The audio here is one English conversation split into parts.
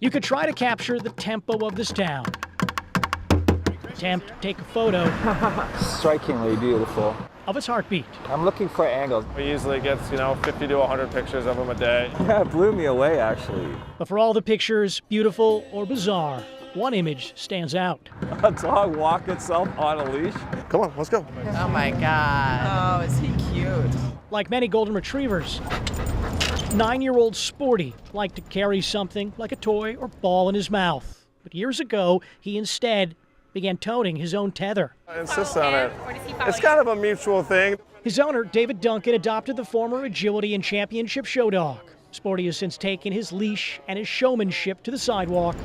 You could try to capture the tempo of this town. Attempt to take a photo Strikingly beautiful. of its heartbeat. I'm looking for angles. He usually gets, 50 to 100 pictures of him a day. Yeah, it blew me away, actually. But for all the pictures, beautiful or bizarre, one image stands out. A dog walk itself on a leash? Come on, let's go. Oh my God. Oh, is he cute? Like many golden retrievers, 9-year-old Sporty liked to carry something like a toy or ball in his mouth. But years ago, he instead began toting his own tether. I insist on it. It's kind of a mutual thing. His owner, David Duncan, adopted the former agility and championship show dog. Sporty has since taken his leash and his showmanship to the sidewalk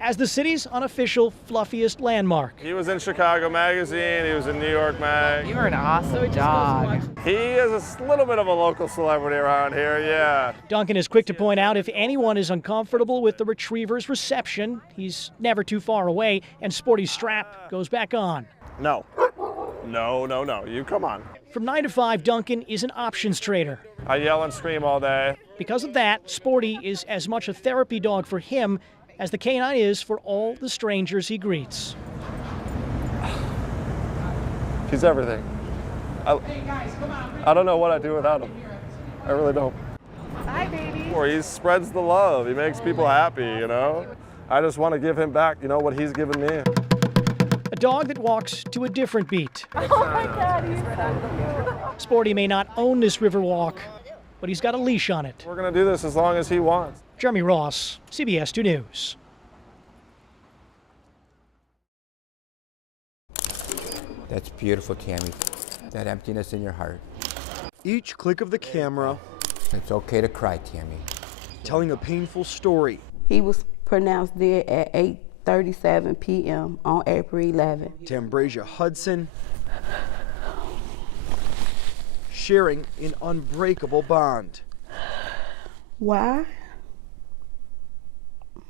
as the city's unofficial fluffiest landmark. He was in Chicago Magazine, he was in New York Mag. You're an awesome dog. He is a little bit of a local celebrity around here, yeah. Duncan is quick to point out if anyone is uncomfortable with the retriever's reception, he's never too far away, and Sporty's strap goes back on. No. No, you come on. From 9 to 5, Duncan is an options trader. I yell and scream all day. Because of that, Sporty is as much a therapy dog for him as the canine is for all the strangers he greets. He's everything. I don't know what I'd do without him. I really don't. Hi, baby. Or he spreads the love. He makes people happy, I just want to give him back, what he's given me. A dog that walks to a different beat. Oh my God, he's so cute. Sporty may not own this river walk, but he's got a leash on it. We're going to do this as long as he wants. Jeremy Ross, CBS 2 News. That's beautiful, Tammy. That emptiness in your heart. Each click of the camera. It's okay to cry, Tammy. Telling a painful story. He was pronounced dead at 8:37 p.m. on April 11. Tambrasia Hudson. Sharing an unbreakable bond. Why?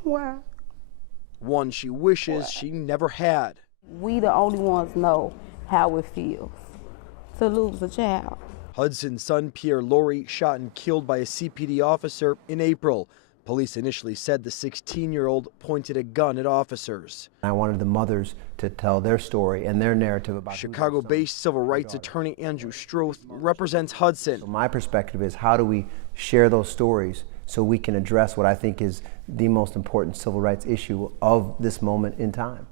Why? One she wishes she never had. We the only ones know how it feels to lose a child. Hudson's son, Pierre Laurie, shot and killed by a CPD officer in April. Police initially said the 16-year-old pointed a gun at officers. I wanted the mothers to tell their story and their narrative about Chicago-based civil rights attorney Andrew Stroth represents Hudson. So my perspective is, how do we share those stories so we can address what I think is the most important civil rights issue of this moment in time?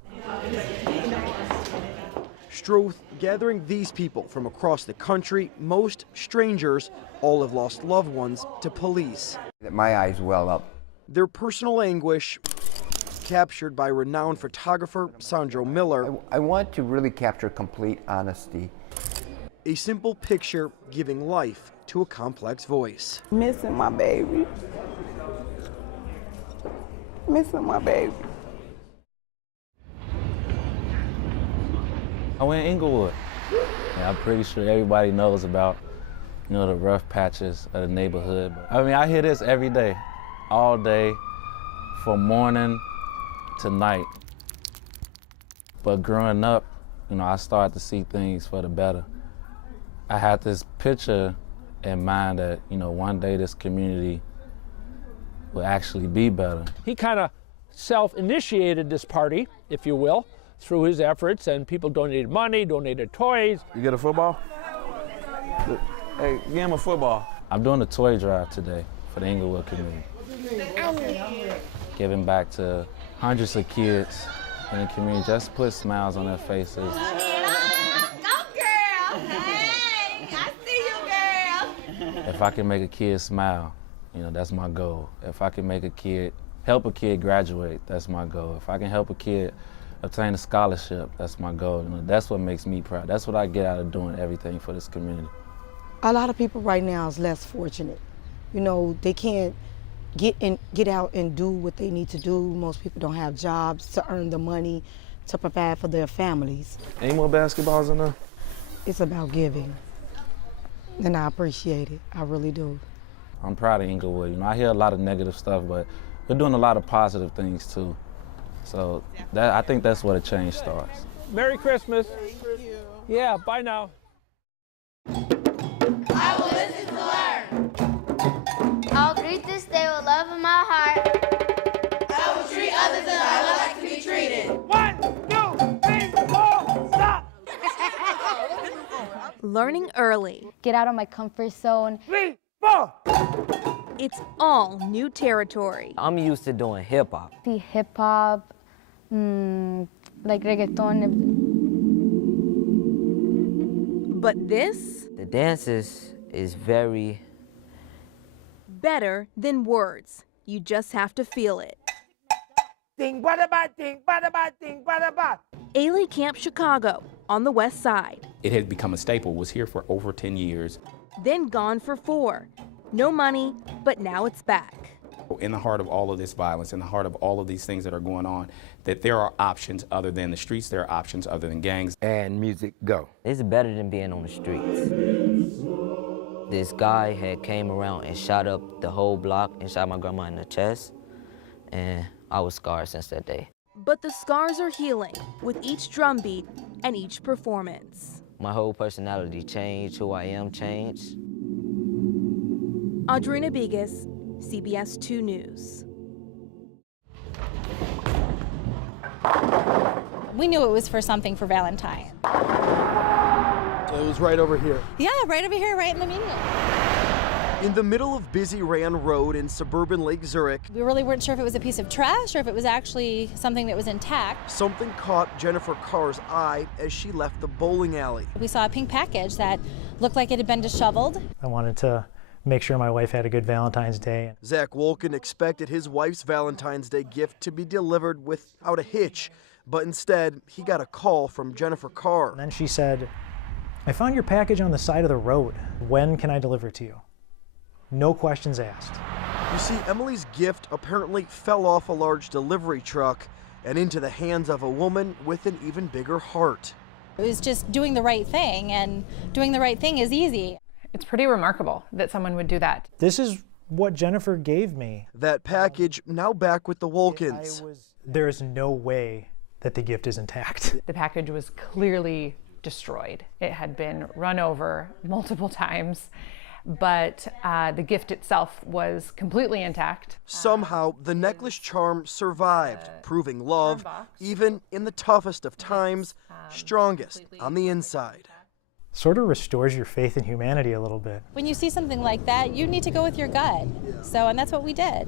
Stroth gathering these people from across the country, most strangers, all have lost loved ones to police. My eyes well up. Their personal anguish captured by renowned photographer Sandro Miller. I want to really capture complete honesty. A simple picture giving life to a complex voice. Missing my baby. Missing my baby. I went Inglewood. Yeah, I'm pretty sure everybody knows about, the rough patches of the neighborhood. I mean, I hear this every day, all day, from morning to night. But growing up, I started to see things for the better. I had this picture in mind that, one day this community will actually be better. He kind of self-initiated this party, if you will, through his efforts, and people donated money, donated toys. You get a football? Hey, give him a football. I'm doing a toy drive today for the Inglewood community. Giving back to hundreds of kids in the community, just to put smiles on their faces. Go, girl! Hey, I see you, girl! If I can make a kid smile, that's my goal. If I can help a kid graduate, that's my goal. If I can help a kid obtain a scholarship, that's my goal. That's what makes me proud. That's what I get out of doing everything for this community. A lot of people right now is less fortunate. They can't get out and do what they need to do. Most people don't have jobs to earn the money to provide for their families. Any more basketballs in there? It's about giving, and I appreciate it. I really do. I'm proud of Inglewood. I hear a lot of negative stuff, but we're doing a lot of positive things too. So I think that's where the change starts. Merry Christmas. Thank you. Yeah, bye now. I will listen to learn. I'll greet this day with love in my heart. learning early. Get out of my comfort zone. 3, 4. It's all new territory. I'm used to doing hip hop. The hip hop, like reggaeton. But this? The dances is very better than words. You just have to feel it. Think, what about, think, what about, think, what about? Ailey Camp Chicago on the west side. It had become a staple, was here for over 10 years. Then gone for 4. No money, but now it's back. In the heart of all of this violence, in the heart of all of these things that are going on, that there are options other than the streets, there are options other than gangs. And music, go. It's better than being on the streets. This guy had came around and shot up the whole block and shot my grandma in the chest, and I was scarred since that day. But the scars are healing with each drum beat and each performance. My whole personality changed, who I am changed. Audrina Bigas, CBS 2 News. We knew it was for something for Valentine. So it was right over here. Yeah, right over here, right in the median. In the middle of busy Rand Road in suburban Lake Zurich, We really weren't sure if it was a piece of trash or if it was actually something that was intact. something caught Jennifer Carr's eye as she left the bowling alley. We saw a pink package that looked like it had been disheveled. I wanted to make sure my wife had a good Valentine's Day. Zach Wolken expected his wife's Valentine's Day gift to be delivered without a hitch, but instead he got a call from Jennifer Carr. And then she said, I found your package on the side of the road. When can I deliver it to you? No questions asked. You see, Emily's gift apparently fell off a large delivery truck and into the hands of a woman with an even bigger heart. It was just doing the right thing, and doing the right thing is easy. It's pretty remarkable that someone would do that. This is what Jennifer gave me. That package now back with the Wolkens. There is no way that the gift is intact. The package was clearly destroyed. It had been run over multiple times, but the gift itself was completely intact. Somehow, the necklace charm survived, proving love, even in the toughest of times, strongest on the inside. Sort of restores your faith in humanity a little bit. When you see something like that, you need to go with your gut. And that's what we did.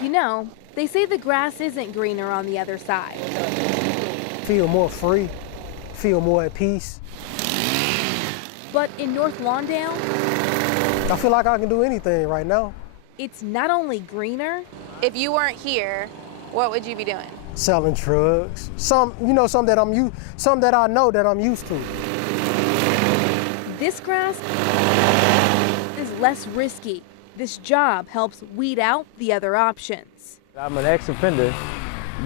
You know, they say the grass isn't greener on the other side. Feel more free, feel more at peace. But in North Lawndale, I feel like I can do anything right now. it's not only greener. If you weren't here, what would you be doing? Selling drugs, some that I know that I'm used to. This grass is less risky. This job helps weed out the other options. I'm an ex-offender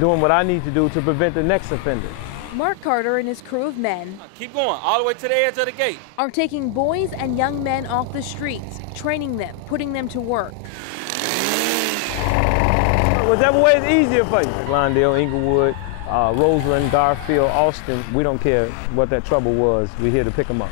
doing what I need to do to prevent the next offender. Mark Carter and his crew of men Keep going, all the way to the edge of the gate. are taking boys and young men off the streets, training them, putting them to work. Whichever way is easier for you. Glendale, Inglewood, Roseland, Garfield, Austin, we don't care what that trouble was. We're here to pick them up.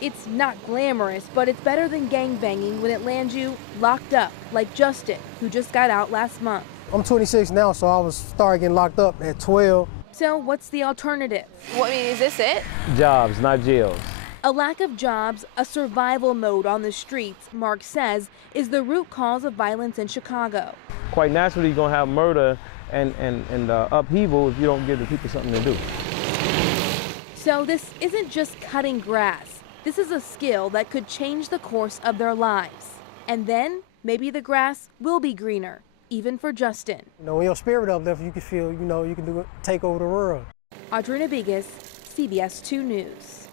It's not glamorous, but it's better than gangbanging when it lands you locked up, like Justin, who just got out last month. I'm 26 now, so I started getting locked up at 12. So what's the alternative? What, I mean, is this it? Jobs, not jails. A lack of jobs, a survival mode on the streets, Mark says, is the root cause of violence in Chicago. Quite naturally, you're gonna have murder and upheaval if you don't give the people something to do. So this isn't just cutting grass. This is a skill that could change the course of their lives. And then maybe the grass will be greener, even for Justin. When your spirit uplifts, you can feel, you can take over the world. Audrina Bigas, CBS 2 News.